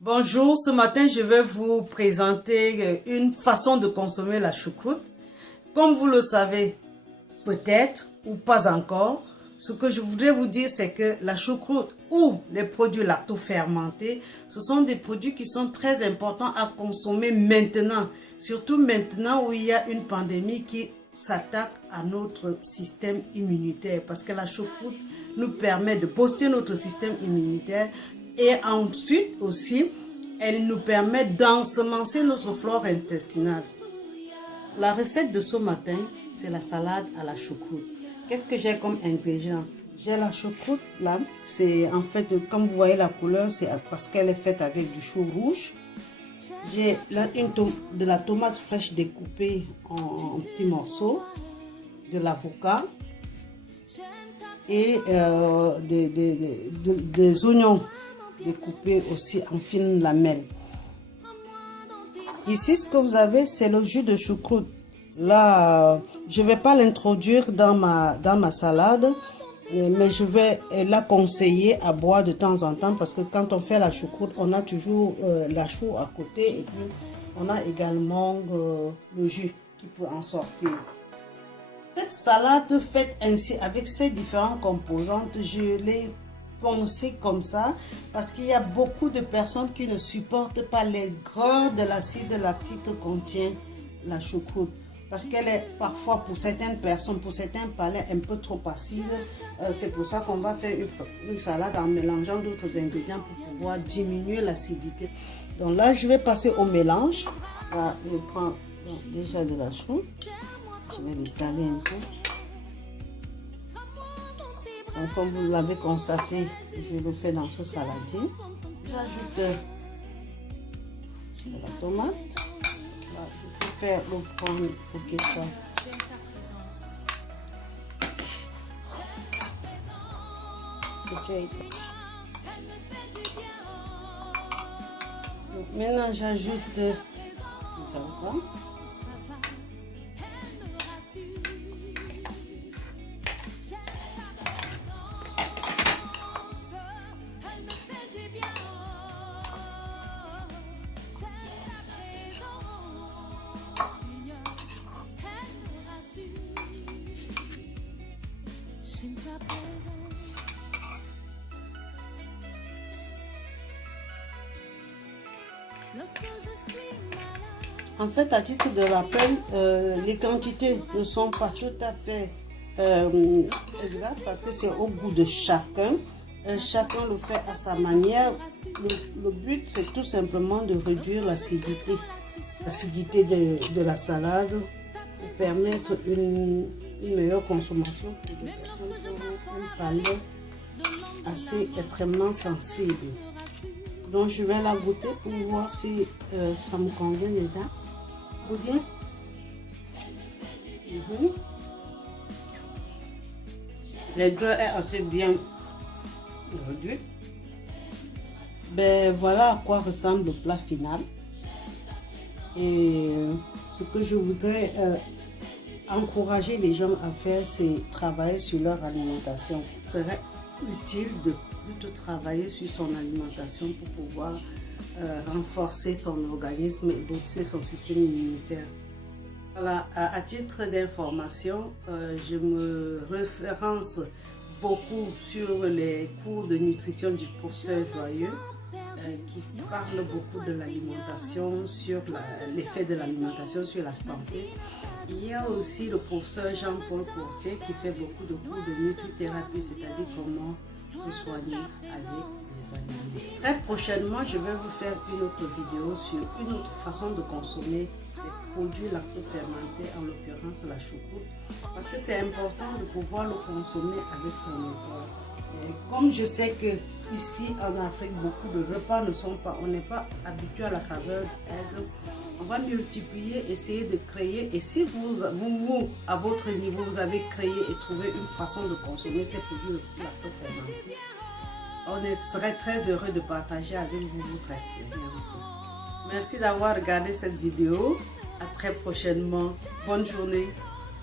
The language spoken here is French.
Bonjour, ce matin je vais vous présenter une façon de consommer la choucroute. Comme vous le savez, peut-être ou pas encore, ce que je voudrais vous dire c'est que la choucroute ou les produits lacto-fermentés, ce sont des produits qui sont très importants à consommer maintenant. Surtout maintenant où il y a une pandémie qui s'attaque à notre système immunitaire. Parce que la choucroute nous permet de booster notre système immunitaire. Et ensuite aussi, elle nous permet d'ensemencer notre flore intestinale. La recette de ce matin, c'est la salade à la choucroute. Qu'est-ce que j'ai comme ingrédients? J'ai la choucroute là, c'est en fait, comme vous voyez la couleur, c'est parce qu'elle est faite avec du chou rouge. J'ai là de la tomate fraîche découpée en petits morceaux, de l'avocat et des oignons découpés aussi en fines lamelles. Ici, ce que vous avez, c'est le jus de choucroute. Là, je ne vais pas l'introduire dans ma salade, mais je vais la conseiller à boire de temps en temps parce que quand on fait la choucroute, on a toujours la chou à côté et puis on a également le jus qui peut en sortir. Cette salade faite ainsi avec ces différentes composantes, je l'ai pensée comme ça parce qu'il y a beaucoup de personnes qui ne supportent pas l'aigreur de l'acide lactique que contient la choucroute. Parce qu'elle est parfois, pour certaines personnes, pour certains palais, un peu trop acide. C'est pour ça qu'on va faire une salade en mélangeant d'autres ingrédients pour pouvoir diminuer l'acidité. Donc là, je vais passer au mélange. Là, je prends déjà de la chou. Je vais l'étaler un peu. Donc, comme vous l'avez constaté, je le fais dans ce saladier. J'ajoute de la tomate. Là, je préfère le prendre pour qu'il soit. Donc, maintenant, j'ajoute les avocats. En fait, à titre de rappel, les quantités ne sont pas tout à fait exactes parce que c'est au goût de chacun. Chacun le fait à sa manière. Le but, c'est tout simplement de réduire l'acidité de la salade pour permettre une meilleure consommation pour des personnes qui ont un palais assez extrêmement sensible. Donc je vais la goûter pour voir si ça me convient déjà. Vous bien? L'aigreur est assez bien réduite. Ben voilà à quoi ressemble le plat final. Et ce que je voudrais encourager les gens à faire, c'est travailler sur leur alimentation. Il serait utile de plutôt travailler sur son alimentation pour pouvoir renforcer son organisme et booster son système immunitaire. Voilà, à titre d'information, je me référence beaucoup sur les cours de nutrition du professeur Joyeux qui parle beaucoup de l'alimentation, sur l'effet de l'alimentation sur la santé. Il y a aussi le professeur Jean-Paul Courtier qui fait beaucoup de cours de nutrithérapie, c'est-à-dire comment se soigner avec les aliments. Très prochainement, je vais vous faire une autre vidéo sur une autre façon de consommer les produits lacto-fermentés, en l'occurrence la choucroute, parce que c'est important de pouvoir le consommer avec son aigreur. Comme je sais que ici en Afrique, beaucoup de repas on n'est pas habitué à la saveur aigre, on va multiplier, essayer de créer. Et si vous, à votre niveau, vous avez créé et trouvé une façon de consommer ces produits lacto-fermentés, on serait très heureux de partager avec vous votre expérience. Merci d'avoir regardé cette vidéo. À très prochainement. Bonne journée.